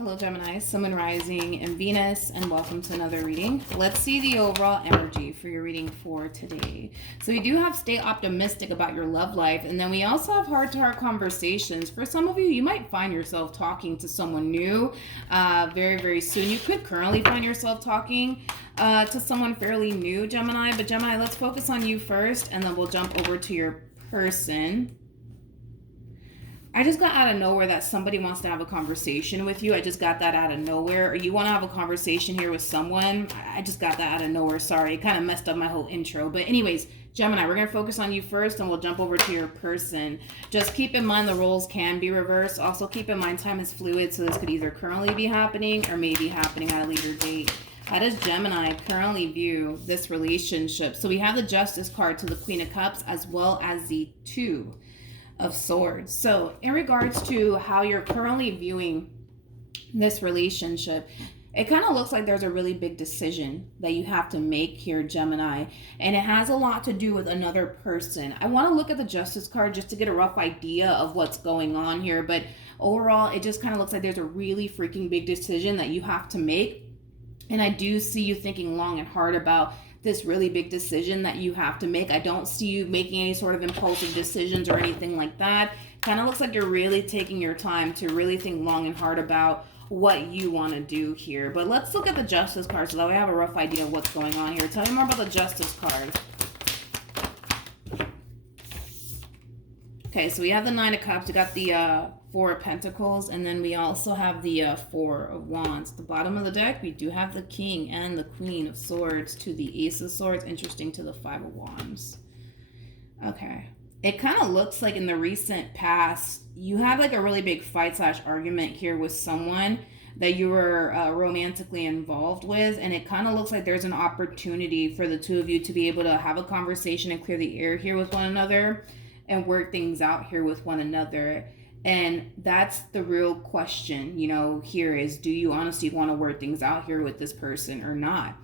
Hello Gemini, Sun, Moon, Rising, and Venus, and welcome to another reading. Let's see the overall energy for your reading for today. So we do have stay optimistic about your love life, and then we also have heart-to-heart conversations. For some of you, you might find yourself talking to someone new very, very soon. You could currently find yourself talking to someone fairly new, Gemini, but Gemini, let's focus on you first, and then we'll jump over to your person. I just got out of nowhere that somebody wants to have a conversation with you. I just got that out of nowhere. Or you want to have a conversation here with someone. I just got that out of nowhere. Sorry, it kind of messed up my whole intro. But anyways, Gemini, we're going to focus on you first and we'll jump over to your person. Just keep in mind the roles can be reversed. Also keep in mind time is fluid. So this could either currently be happening or maybe happening at a later date. How does Gemini currently view this relationship? So we have the Justice card to the Queen of Cups as well as the Two of Swords. So in regards to how you're currently viewing this relationship, it kind of looks like there's a really big decision that you have to make here, Gemini, and it has a lot to do with another person. I want to look at the Justice card just to get a rough idea of what's going on here, but overall it just kind of looks like there's a really freaking big decision that you have to make, and I do see you thinking long and hard about this really big decision that you have to make. I don't see you making any sort of impulsive decisions or anything like that. Kind of looks like you're really taking your time to really think long and hard about what you want to do here. But let's look at the Justice card so that we have a rough idea of what's going on here. Tell me more about the Justice card. Okay, so we have the Nine of Cups. We got the Four of Pentacles, and then we also have the Four of Wands. At the bottom of the deck, we do have the King and the Queen of Swords to the Ace of Swords. Interesting, to the Five of Wands. Okay. It kind of looks like in the recent past, you had like a really big fight/argument here with someone that you were romantically involved with, and it kind of looks like there's an opportunity for the two of you to be able to have a conversation and clear the air here with one another and work things out here with one another. And that's the real question, you know, here is, do you honestly want to work things out here with this person or not?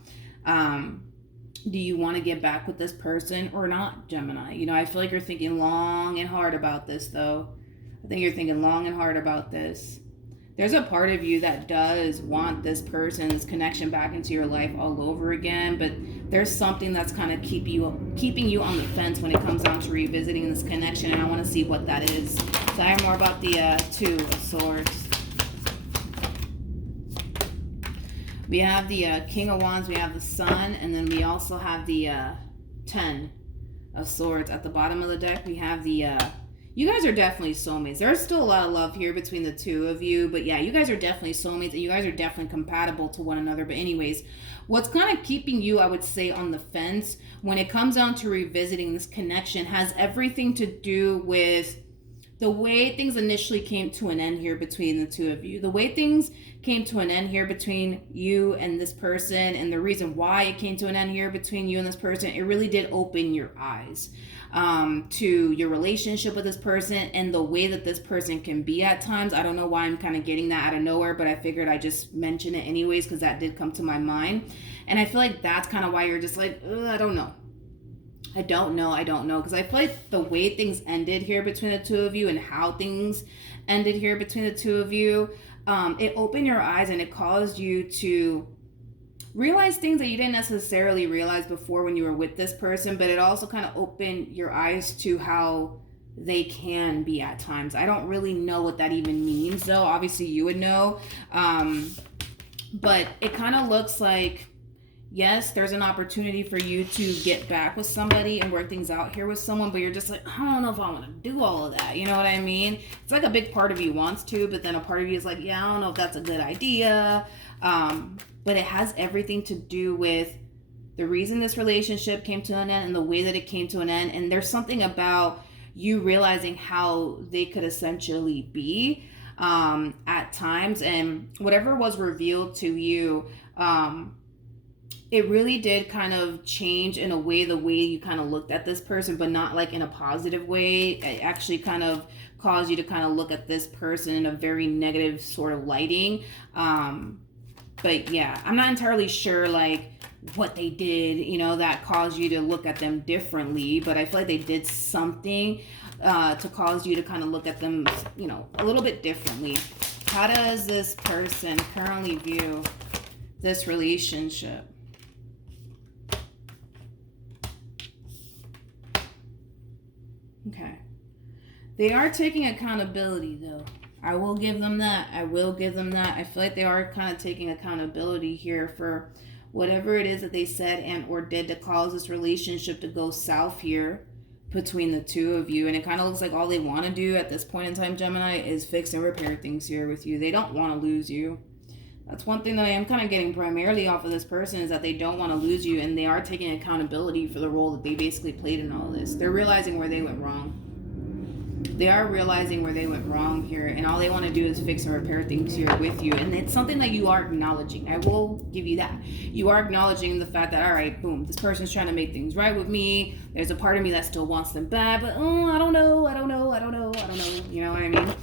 Do you want to get back with this person or not, Gemini? You know, I feel like you're thinking long and hard about this, though. I think you're thinking long and hard about this. There's a part of you that does want this person's connection back into your life all over again, but there's something that's kind of keeping you on the fence when it comes down to revisiting this connection, and I want to see what that is. So I hear more about the Two of Swords. We have the King of Wands, we have the Sun, and then we also have the Ten of Swords. At the bottom of the deck, we have the you guys are definitely soulmates. There's still a lot of love here between the two of you, but yeah, you guys are definitely soulmates, and you guys are definitely compatible to one another. But anyways, what's kind of keeping you, I would say, on the fence when it comes down to revisiting this connection has everything to do with the way things initially came to an end here between the two of you. The way things came to an end here between you and this person, and the reason why it came to an end here between you and this person, it really did open your eyes to your relationship with this person and the way that this person can be at times. I don't know why I'm kind of getting that out of nowhere, but I figured I just mention it anyways because that did come to my mind. And I feel like that's kind of why you're just like, I don't know. I don't know, because I feel like the way things ended here between the two of you and how things ended here between the two of you, it opened your eyes and it caused you to realize things that you didn't necessarily realize before when you were with this person, but it also kind of opened your eyes to how they can be at times. I don't really know what that even means, though. Obviously, you would know, but it kind of looks like, yes, there's an opportunity for you to get back with somebody and work things out here with someone, but you're just like, I don't know if I want to do all of that. You know what I mean? It's like a big part of you wants to, but then a part of you is like, yeah, I don't know if that's a good idea. But it has everything to do with the reason this relationship came to an end and the way that it came to an end. And there's something about you realizing how they could essentially be at times. And whatever was revealed to you, it really did kind of change in a way the way you kind of looked at this person, but not like in a positive way. It actually kind of caused you to kind of look at this person in a very negative sort of lighting. But yeah, I'm not entirely sure like what they did, you know, that caused you to look at them differently, but I feel like they did something to cause you to kind of look at them, you know, a little bit differently. How does this person currently view this relationship? Okay. They are taking accountability, though. I will give them that. I will give them that. I feel like they are kind of taking accountability here for whatever it is that they said and or did to cause this relationship to go south here between the two of you. And it kind of looks like all they want to do at this point in time, Gemini, is fix and repair things here with you. They don't want to lose you. That's one thing that I am kind of getting primarily off of this person, is that they don't want to lose you, and they are taking accountability for the role that they basically played in all this. They're realizing where they went wrong. They are realizing where they went wrong here, and all they want to do is fix and repair things here with you. And it's something that you are acknowledging. I will give you that. You are acknowledging the fact that, all right, boom, this person's trying to make things right with me. There's a part of me that still wants them back, but I don't know. You know what I mean?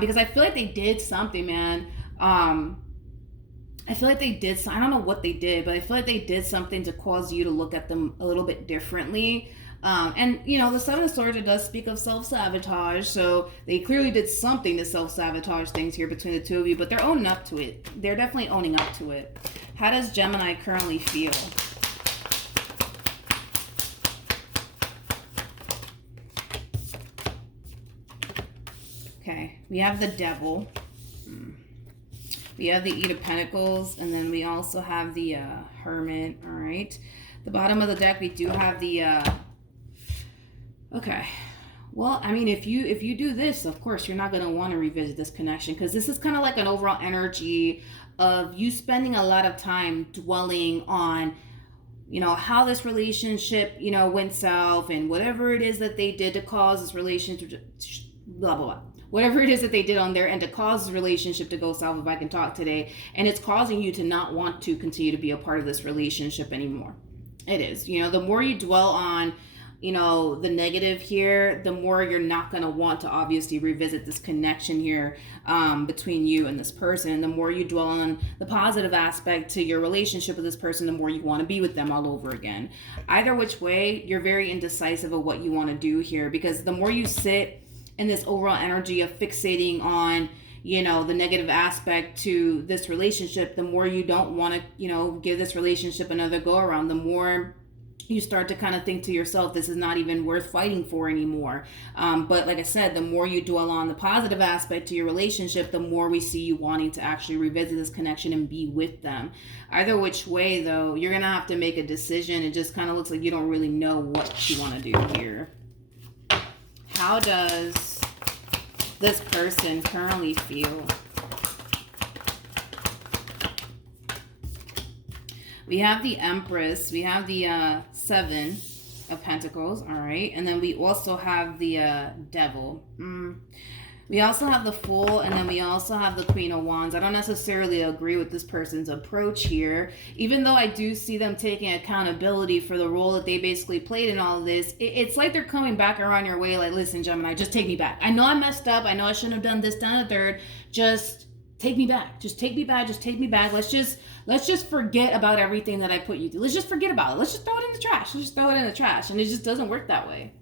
Because I feel like they did something, man. I feel like they did, I don't know what they did, but I feel like they did something to cause you to look at them a little bit differently. And, you know, the Seven of Swords, it does speak of self-sabotage, so they clearly did something to self-sabotage things here between the two of you, but they're owning up to it. They're definitely owning up to it. How does Gemini currently feel? Okay, we have the Devil. We have the Eight of Pentacles, and then we also have the Hermit. All right. The bottom of the deck, we do have the... Okay. Well, I mean, if you do this, of course, you're not going to want to revisit this connection, because this is kind of like an overall energy of you spending a lot of time dwelling on, you know, how this relationship, you know, went south, and whatever it is that they did to cause this relationship, blah, blah, blah. Whatever it is that they did on their end to cause this relationship to go south, if I can talk today, and it's causing you to not want to continue to be a part of this relationship anymore. It is. You know, the more you dwell on, you know, the negative here, the more you're not going to want to obviously revisit this connection here between you and this person. And the more you dwell on the positive aspect to your relationship with this person, the more you want to be with them all over again. Either which way, you're very indecisive of what you want to do here, because the more you sit in this overall energy of fixating on, you know, the negative aspect to this relationship, the more you don't want to, you know, give this relationship another go around, the more you start to kind of think to yourself, this is not even worth fighting for anymore. But like I said, the more you dwell on the positive aspect to your relationship, the more we see you wanting to actually revisit this connection and be with them. Either which way, though, you're going to have to make a decision. It just kind of looks like you don't really know what you want to do here. How does this person currently feel? We have the Empress. We have the Seven of Pentacles. All right. And then we also have the Devil. We also have the Fool, and then we also have the Queen of Wands. I don't necessarily agree with this person's approach here, even though I do see them taking accountability for the role that they basically played in all of this. It's like they're coming back around your way, like, listen, Gemini, just take me back. I know I messed up. I know I shouldn't have done this, down the third. Just take me back. Just take me back. Just take me back. Let's just forget about everything that I put you through. Let's just forget about it. Let's just throw it in the trash. Let's just throw it in the trash. And it just doesn't work that way.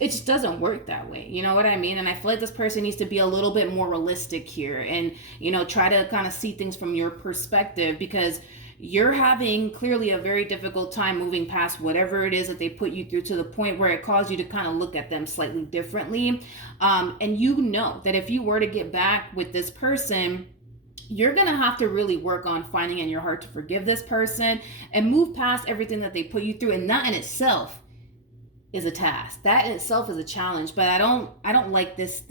It just doesn't work that way. You know what I mean? And I feel like this person needs to be a little bit more realistic here and, you know, try to kind of see things from your perspective, because you're having clearly a very difficult time moving past whatever it is that they put you through, to the point where it caused you to kind of look at them slightly differently. And you know that if you were to get back with this person, you're going to have to really work on finding in your heart to forgive this person and move past everything that they put you through. And that in itself is a task. That in itself is a challenge. But I don't like this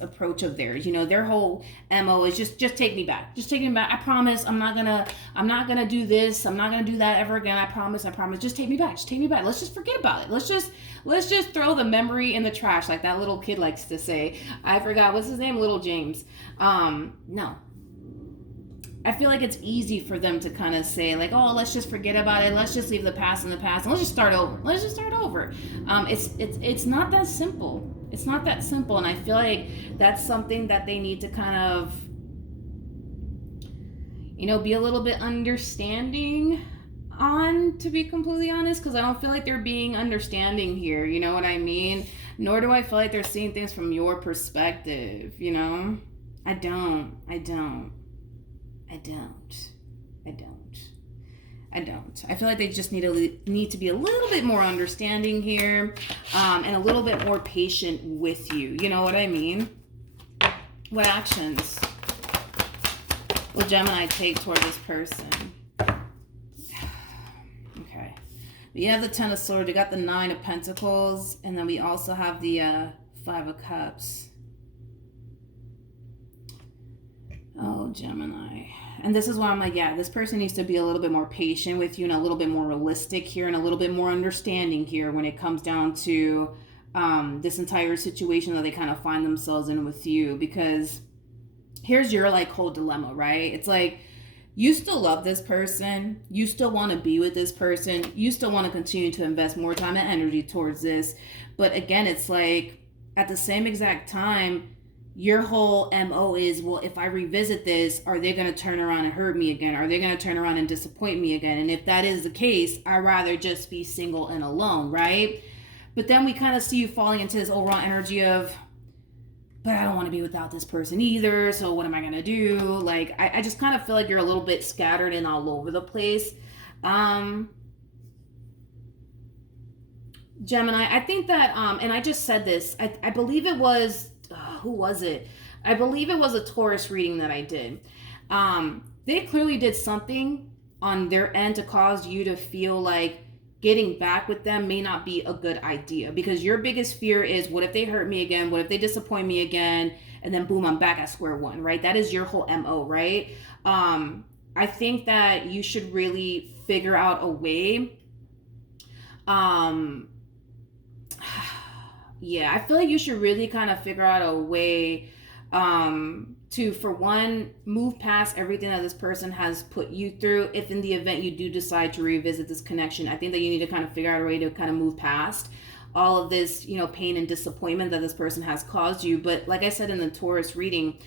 approach of theirs. You know, their whole MO is just take me back. Just take me back. I promise I'm not gonna do this. I'm not gonna do that ever again. I promise. Just take me back. Just take me back. Let's just forget about it. Let's just throw the memory in the trash, like that little kid likes to say. I forgot, what's his name? Little James. No. I feel like it's easy for them to kind of say, like, oh, let's just forget about it. Let's just leave the past in the past. And let's just start over. It's not that simple. It's not that simple. And I feel like that's something that they need to kind of, you know, be a little bit understanding on, to be completely honest, because I don't feel like they're being understanding here. You know what I mean? Nor do I feel like they're seeing things from your perspective, you know? I don't. I don't. I don't. I don't. I don't. I feel like they just need to be a little bit more understanding here, and a little bit more patient with you. You know what I mean? What actions will Gemini take toward this person? Okay. We have the Ten of Swords. We got the Nine of Pentacles, and then we also have the Five of Cups. Oh, Gemini. And this is why I'm like, yeah, this person needs to be a little bit more patient with you and a little bit more realistic here and a little bit more understanding here when it comes down to this entire situation that they kind of find themselves in with you. Because here's your like whole dilemma, right? It's like, you still love this person. You still want to be with this person. You still want to continue to invest more time and energy towards this. But again, it's like at the same exact time, your whole MO is, well, if I revisit this, are they going to turn around and hurt me again? Are they going to turn around and disappoint me again? And if that is the case, I'd rather just be single and alone, right? But then we kind of see you falling into this overall energy of, but I don't want to be without this person either. So what am I going to do? Like, I just kind of feel like you're a little bit scattered and all over the place. Gemini, I think that, and I just said this, I believe it was, who was it? I believe it was a Taurus reading that I did. They clearly did something on their end to cause you to feel like getting back with them may not be a good idea, because your biggest fear is, what if they hurt me again? What if they disappoint me again? And then boom, I'm back at square one, right? That is your whole MO, right? I think that you should really figure out a way. Yeah, I feel like you should really kind of figure out a way to, for one, move past everything that this person has put you through. If in the event you do decide to revisit this connection, I think that you need to kind of figure out a way to kind of move past all of this, you know, pain and disappointment that this person has caused you. But like I said in the Taurus reading,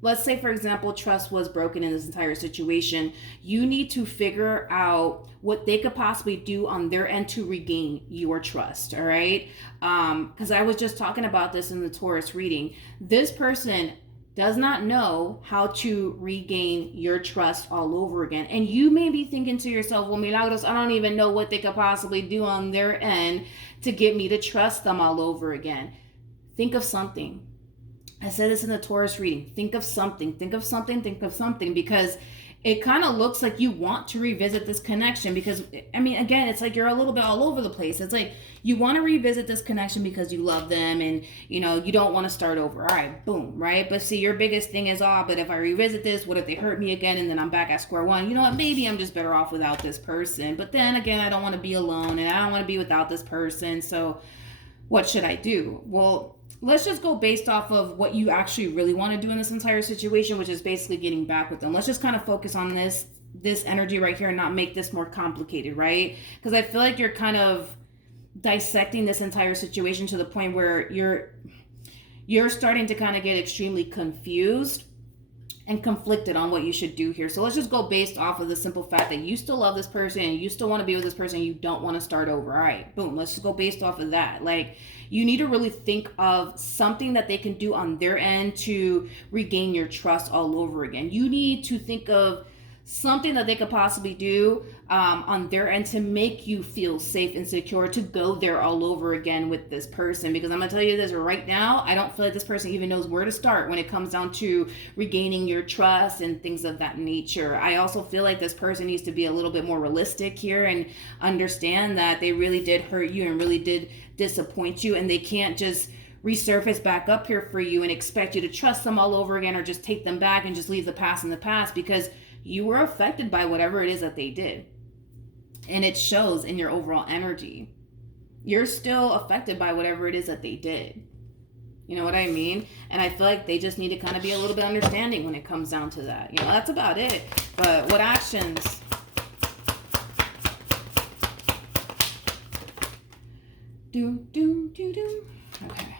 let's say, for example, trust was broken in this entire situation. You need to figure out what they could possibly do on their end to regain your trust, all right? Because I was just talking about this in the Taurus reading. This person does not know how to regain your trust all over again. And you may be thinking to yourself, well, Milagros, I don't even know what they could possibly do on their end to get me to trust them all over again. Think of something. I said this in the Taurus reading. Think of something, because it kind of looks like you want to revisit this connection because, I mean, again, it's like you're a little bit all over the place. It's like you want to revisit this connection because you love them and, you know, you don't want to start over. All right, boom, right? But see, your biggest thing is, but if I revisit this, what if they hurt me again and then I'm back at square one? You know what? Maybe I'm just better off without this person. But then again, I don't want to be alone and I don't want to be without this person. So what should I do? Well, let's just go based off of what you actually really want to do in this entire situation, which is basically getting back with them. Let's just kind of focus on this energy right here and not make this more complicated, right? Because I feel like you're kind of dissecting this entire situation to the point where you're starting to kind of get extremely confused and conflicted on what you should do here. So let's just go based off of the simple fact that you still love this person and you still want to be with this person and you don't want to start over. All right, boom, let's just go based off of that. Like, you need to really think of something that they can do on their end to regain your trust all over again. You need to think of something that they could possibly do on their end to make you feel safe and secure to go there all over again with this person. Because I'm gonna tell you this right now, I don't feel like this person even knows where to start when it comes down to regaining your trust and things of that nature. I also feel like this person needs to be a little bit more realistic here and understand that they really did hurt you and really did disappoint you, and they can't just resurface back up here for you and expect you to trust them all over again or just take them back and just leave the past in the past, because you were affected by whatever it is that they did. And it shows in your overall energy. You're still affected by whatever it is that they did. You know what I mean? And I feel like they just need to kind of be a little bit understanding when it comes down to that. You know, that's about it. But what actions? Okay.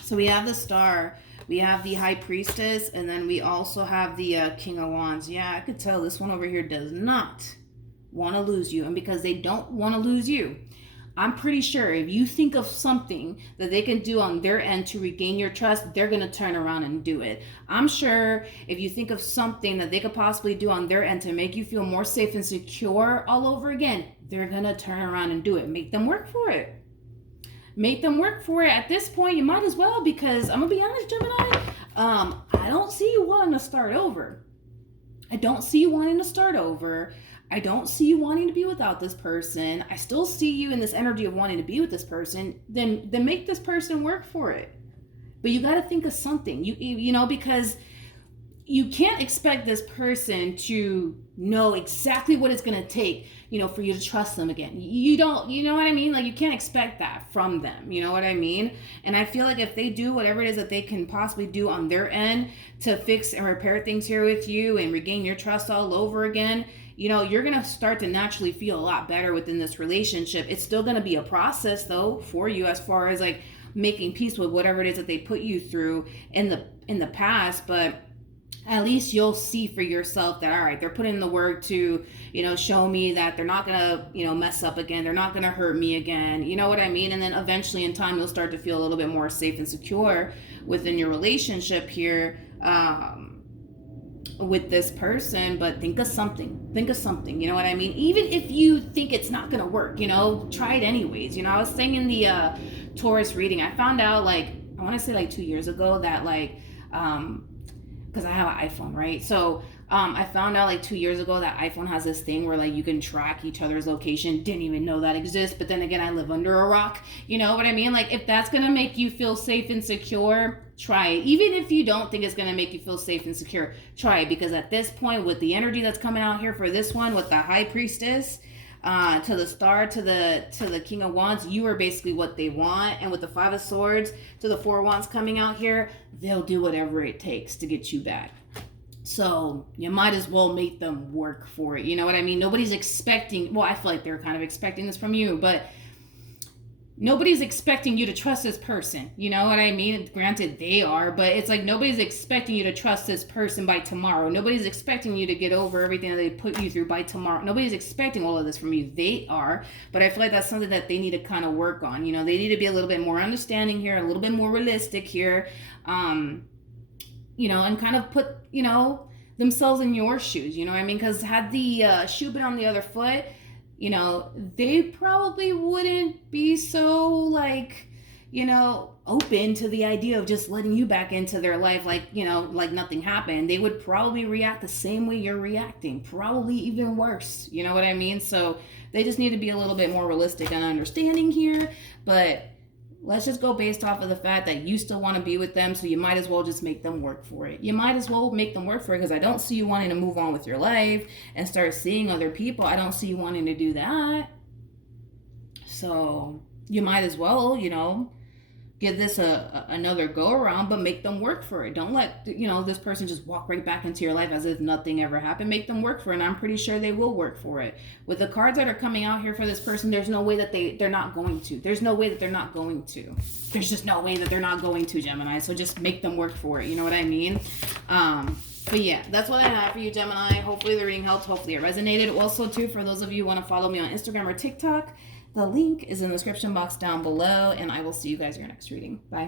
So we have the Star. We have the High Priestess, and then we also have the King of Wands. Yeah, I could tell this one over here does not want to lose you. And because they don't want to lose you, I'm pretty sure if you think of something that they can do on their end to regain your trust, they're going to turn around and do it. I'm sure if you think of something that they could possibly do on their end to make you feel more safe and secure all over again, they're going to turn around and do it. Make them work for it. Make them work for it. At this point, you might as well, because I'm going to be honest, Gemini, I don't see you wanting to start over. I don't see you wanting to start over. I don't see you wanting to be without this person. I still see you in this energy of wanting to be with this person. Then make this person work for it. But you got to think of something. You know, because you can't expect this person to know exactly what it's going to take, you know, for you to trust them again. You don't, you know what I mean? Like, you can't expect that from them. You know what I mean? And I feel like if they do whatever it is that they can possibly do on their end to fix and repair things here with you and regain your trust all over again, you know, you're going to start to naturally feel a lot better within this relationship. It's still going to be a process, though, for you, as far as like making peace with whatever it is that they put you through in the past. But at least you'll see for yourself that, all right, they're putting in the work to, you know, show me that they're not going to, you know, mess up again. They're not going to hurt me again. You know what I mean? And then eventually in time, you'll start to feel a little bit more safe and secure within your relationship here, with this person. But think of something, you know what I mean? Even if you think it's not gonna work, you know, try it anyways. You know, I was saying in the Taurus reading, I found out, like, I want to say like 2 years ago that, like, because I have an iPhone, right? So I found out like 2 years ago that iPhone has this thing where like you can track each other's location. Didn't even know that exists. But then again, I live under a rock. You know what I mean? Like, if that's gonna make you feel safe and secure, try it. Even if you don't think it's gonna make you feel safe and secure, try it. Because at this point, with the energy that's coming out here for this one, with the High Priestess, to the Star, to the King of Wands, you are basically what they want. And with the Five of Swords to the Four of Wands coming out here, they'll do whatever it takes to get you back. So you might as well make them work for it. You know what I mean? Nobody's expecting, well, I feel like they're kind of expecting this from you, but nobody's expecting you to trust this person. You know what I mean? Granted, they are, but it's like nobody's expecting you to trust this person by tomorrow. Nobody's expecting you to get over everything that they put you through by tomorrow. Nobody's expecting all of this from you. They are, but I feel like that's something that they need to kind of work on. You know, they need to be a little bit more understanding here, a little bit more realistic here, you know, and kind of put, you know, themselves in your shoes. You know what I mean? Because had the shoe been on the other foot, you know, they probably wouldn't be so, like, you know, open to the idea of just letting you back into their life, like, you know, like nothing happened. They would probably react the same way you're reacting, probably even worse. You know what I mean? So they just need to be a little bit more realistic and understanding here. But let's just go based off of the fact that you still want to be with them, so you might as well just make them work for it. You might as well make them work for it, because I don't see you wanting to move on with your life and start seeing other people. I don't see you wanting to do that. So you might as well, you know, give this another go around, but make them work for it. Don't let, you know, this person just walk right back into your life as if nothing ever happened. Make them work for it, and I'm pretty sure they will work for it. With the cards that are coming out here for this person, there's no way that they're not going to. There's no way that they're not going to. There's just no way that they're not going to, Gemini. So just make them work for it. You know what I mean? But yeah, that's what I have for you, Gemini. Hopefully the reading helped. Hopefully it resonated. Also, too, for those of you who want to follow me on Instagram or TikTok, the link is in the description box down below, and I will see you guys in your next reading. Bye.